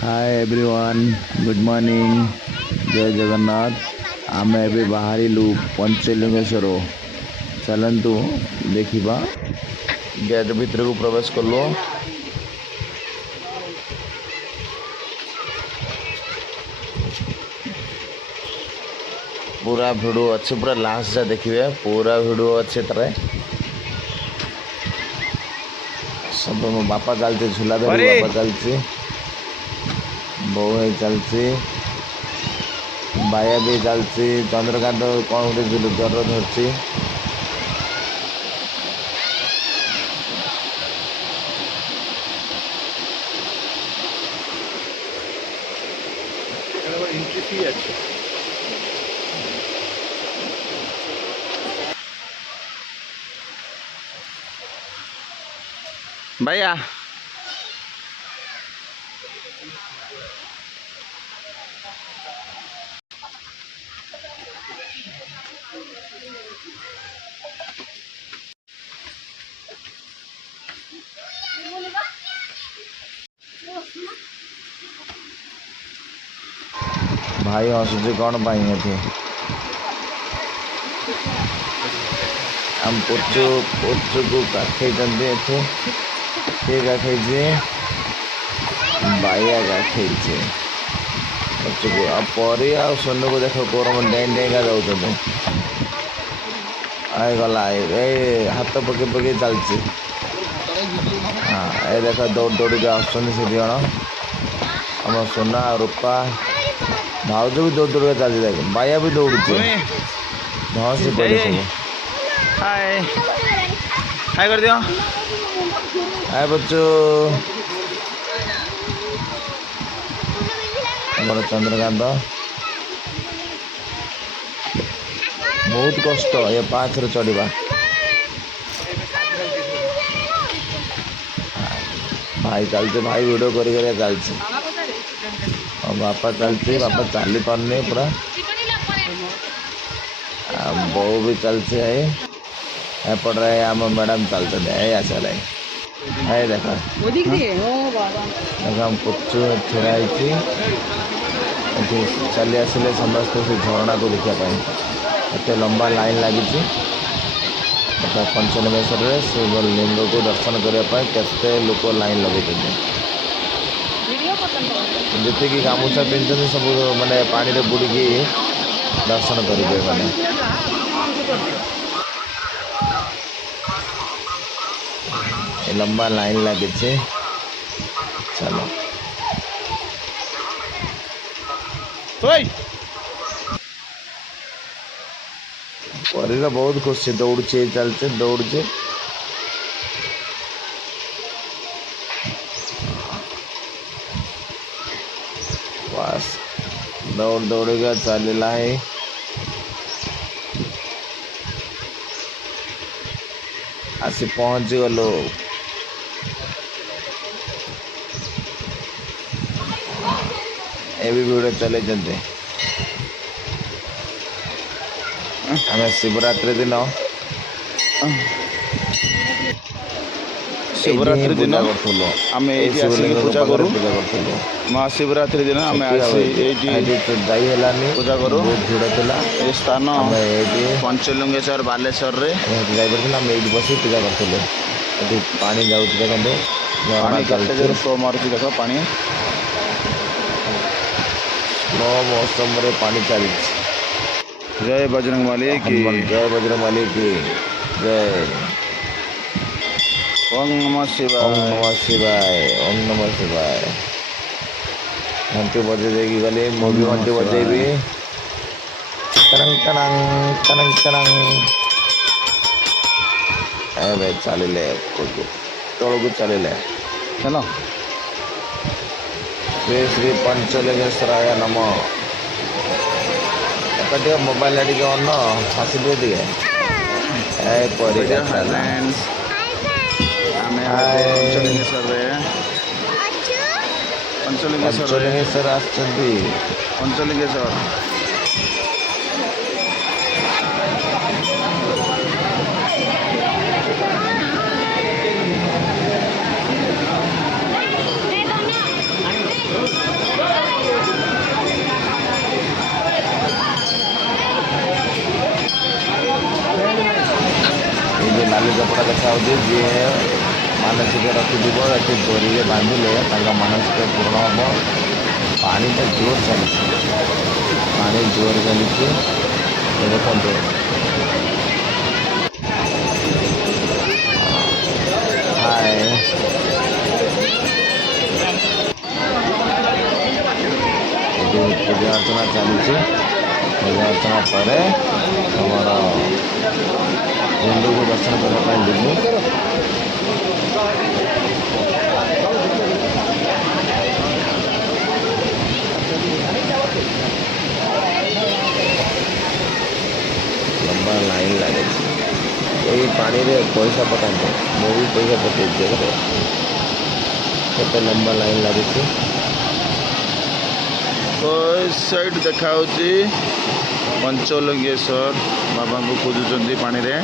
Hi everyone, good morning, जय जगन्नाथ। आम ए बाहरिलु पंचलिंगेश्वर। चलतु देखा गेट भितर को प्रवेश कलु। पूरा भिडियो अच्छे, पूरा लास्ट जा देखिए, पूरा भिडियो अच्छे तरह सब। मो बापा चलते झूला धरी, बापा चलती, बो चलती, बाया भी चलती, चंद्रकांत कौन गोटे ज्वर धरती। भैया भाई हसुची कौन पाई थे? हम पुचु पुचु को काखे किए काखे बाया काखे पुचु को आ परी आ सोनू को देखो गरम डें डें का जाऊँ। आई गला ए हाथ पके पके चलती। हाँ ये देख दौड़ दौड़ के आसुँच से दिजण। आम सोना रूपा भाउज भी दौड़ दौड़ के चलती। देख बाया भी दौड़े धसी पड़े सब। हाय हाय कर दियो। हाय बच्चो। हमारा चंद्रकांत बहुत कष्ट ये पाथर चढ़ा। भाई चलते, भाई वीडियो कर चलती। और बापा चलती, बापा चली पारनी पूरा। बो भी चलती है एपटे। आम मैडम चलते आसार है देखा हम पुचु ठिया चली आसिले समस्ते से झरणा को देखापी। एत लंबा लाइन लगी पंचलिंगेश्वर शिव लिंग को दर्शन करने केते लोक लाइन लगे। जी गामुछा पिंधुଛନ୍ତି सब माने पानी रे बुड़ी दर्शन करेंगे मैंने। लंबा लाइन लगे। चलो परी बहुत खुशी दौड़े चलते दौड़े। बस दौड़ दौड़ेगा चलला है। आसी पहुँच गलो। ये भी वीडियो चले जाते। हमें शिवरात्रि दिन शिवरात्रि दिन आम पूजा करूँ। महाशिवरात्रि दिन आम जाई हेलानी पूजा करूँ। बहुत भीड़ थिला। ये स्थान हमें पंचलिंगेश्वर बालेश्वर रे जापर बस पूजा करते। पानी जाऊँ देखो पानी केते फ्लो मारुति देख पानी स्लो मौसम रे पानी चली। जय बजरंग बली की जय बजरंग बली की जय। ओम नमः शिवाय, ओम नमः शिवाय, ओम नमः शिवाय। घंटी बजे देगी गली मु भी घंटी बजेबी। टरंग टरंग टरंग टरंग। ए भाई चलिले तौड़ को चलिले। चलो श्री श्री पंचलिंगेश्वराय नमः। एक मोबाइल ऑन हसी दिए पंचलिंगेश्वर पंचलिंगेश्वर ଦେଖାଯାଉଛି ଯିଏ ମାନସିକ ରଖିଥିବ ଏଠି ଦୋରିରେ ବାନ୍ଧିଲେ ତାଙ୍କ ମାନସିକ ପୂରଣ ହେବ। ପାଣିଟା ଜୋର ଚାଲିଛି, ପାଣି ଜୋର ଚାଲିଛି। ଦେଖନ୍ତୁ ହାଏ ଏଠି ପୂଜା ଅର୍ଚ୍ଚନା ଚାଲିଛି। ପୂଜା ଅର୍ଚ୍ଚନା ପରେ ଆମର ହିନ୍ଦୁକୁ ଦର୍ଶନ କରିବା ପାଇଁ ଯିବୁ। ଲମ୍ବା ଲାଇନ୍ ଲାଗିଛି। ଏଇ ପାଣିରେ ପଇସା ପକାନ୍ତୁ, ମୁଁ ବି ପଇସା ପକେଇଛି। କେତେ ଲମ୍ବା ଲାଇନ୍ ଲାଗିଛି। ସାଇଡ୍ ଦେଖାଯାଉଛି ପଞ୍ଚଲିଙ୍ଗେଶ୍ୱର ବାବାଙ୍କୁ ପୂଜୁଛନ୍ତି ପାଣିରେ।